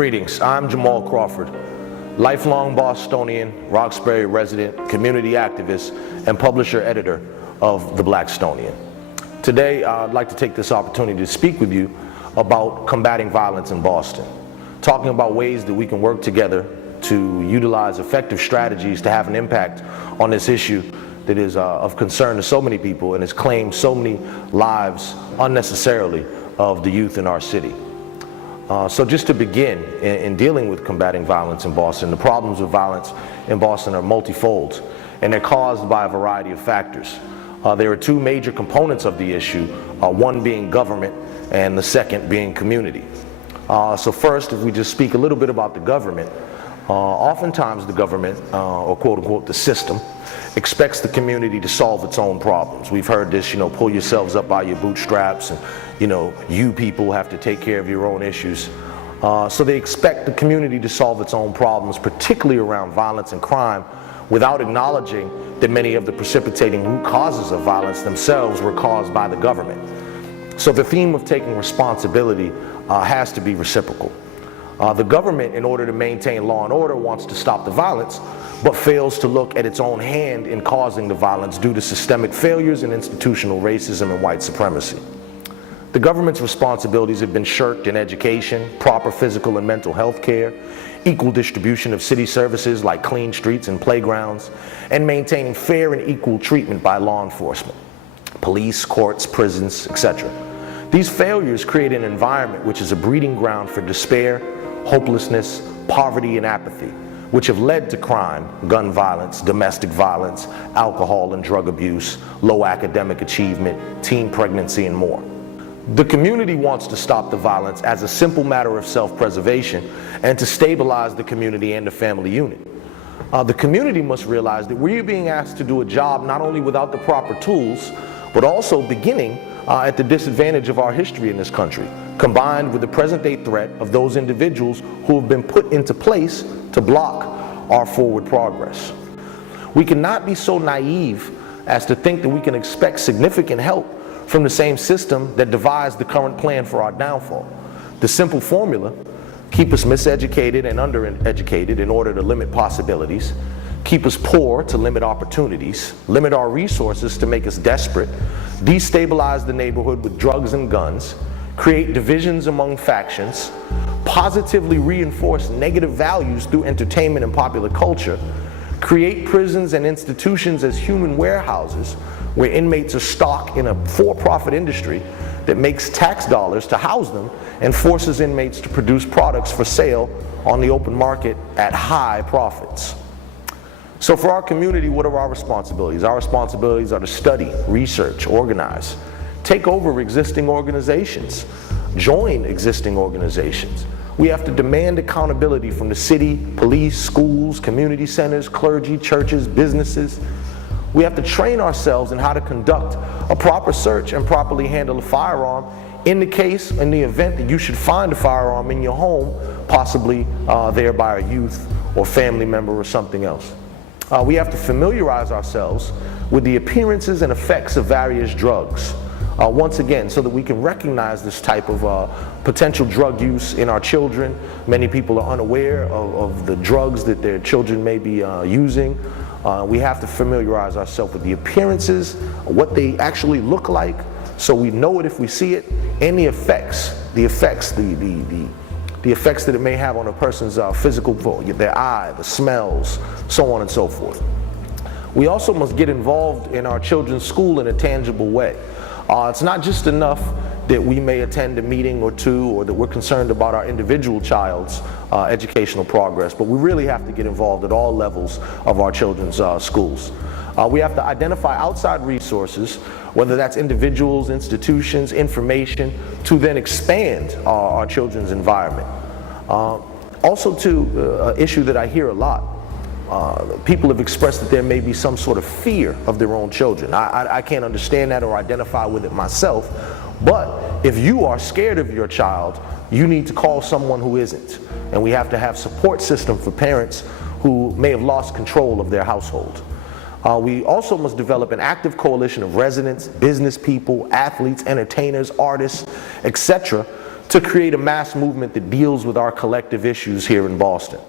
Greetings, I'm Jamal Crawford, lifelong Bostonian, Roxbury resident, community activist, and publisher-editor of The Blackstonian. Today, I'd like to take this opportunity to speak with you about combating violence in Boston, talking about ways that we can work together to utilize effective strategies to have an impact on this issue that is of concern to so many people and has claimed so many lives unnecessarily of the youth in our city. So just to begin in dealing with combating violence in Boston, the problems with violence in Boston are multifold, and they're caused by a variety of factors. There are two major components of the issue, one being government and the second being community. So first, if we just speak a little bit about the government, oftentimes the government, or quote unquote the system, expects the community to solve its own problems. We've heard this, pull yourselves up by your bootstraps, and you people have to take care of your own issues. So they expect the community to solve its own problems, particularly around violence and crime, without acknowledging that many of the precipitating root causes of violence themselves were caused by the government. So the theme of taking responsibility has to be reciprocal. The government, in order to maintain law and order, wants to stop the violence, but fails to look at its own hand in causing the violence due to systemic failures and institutional racism and white supremacy. The government's responsibilities have been shirked in education, proper physical and mental health care, equal distribution of city services like clean streets and playgrounds, and maintaining fair and equal treatment by law enforcement, police, courts, prisons, etc. These failures create an environment which is a breeding ground for despair, hopelessness, poverty, and apathy, which have led to crime, gun violence, domestic violence, alcohol and drug abuse, low academic achievement, teen pregnancy, and more. The community wants to stop the violence as a simple matter of self-preservation and to stabilize the community and the family unit. The community must realize that we're being asked to do a job not only without the proper tools, but also beginning at the disadvantage of our history in this country, combined with the present-day threat of those individuals who have been put into place to block our forward progress. We cannot be so naive as to think that we can expect significant help from the same system that devised the current plan for our downfall. The simple formula: keep us miseducated and undereducated in order to limit possibilities, keep us poor to limit opportunities, limit our resources to make us desperate, destabilize the neighborhood with drugs and guns, create divisions among factions, positively reinforce negative values through entertainment and popular culture, create prisons and institutions as human warehouses where inmates are stocked in a for-profit industry that makes tax dollars to house them and forces inmates to produce products for sale on the open market at high profits. So for our community, what are our responsibilities? Our responsibilities are to study, research, organize, take over existing organizations, join existing organizations. We have to demand accountability from the city, police, schools, community centers, clergy, churches, businesses. We have to train ourselves in how to conduct a proper search and properly handle a firearm in the event that you should find a firearm in your home, possibly there by a youth or family member or something else. We have to familiarize ourselves with the appearances and effects of various drugs. Once again, so that we can recognize this type of potential drug use in our children. Many people are unaware of the drugs that their children may be using. We have to familiarize ourselves with the appearances, what they actually look like, so we know it if we see it, and the effects that it may have on a person's physical, their eye, the smells, so on and so forth. We also must get involved in our children's school in a tangible way. It's not just enough that we may attend a meeting or two, or that we're concerned about our individual child's educational progress, but we really have to get involved at all levels of our children's schools. We have to identify outside resources, whether that's individuals, institutions, information, to then expand our children's environment. Also an issue that I hear a lot, people have expressed that there may be some sort of fear of their own children. I can't understand that or identify with it myself, but if you are scared of your child, you need to call someone who isn't. And we have to have support system for parents who may have lost control of their household. We also must develop an active coalition of residents, business people, athletes, entertainers, artists, etc., to create a mass movement that deals with our collective issues here in Boston.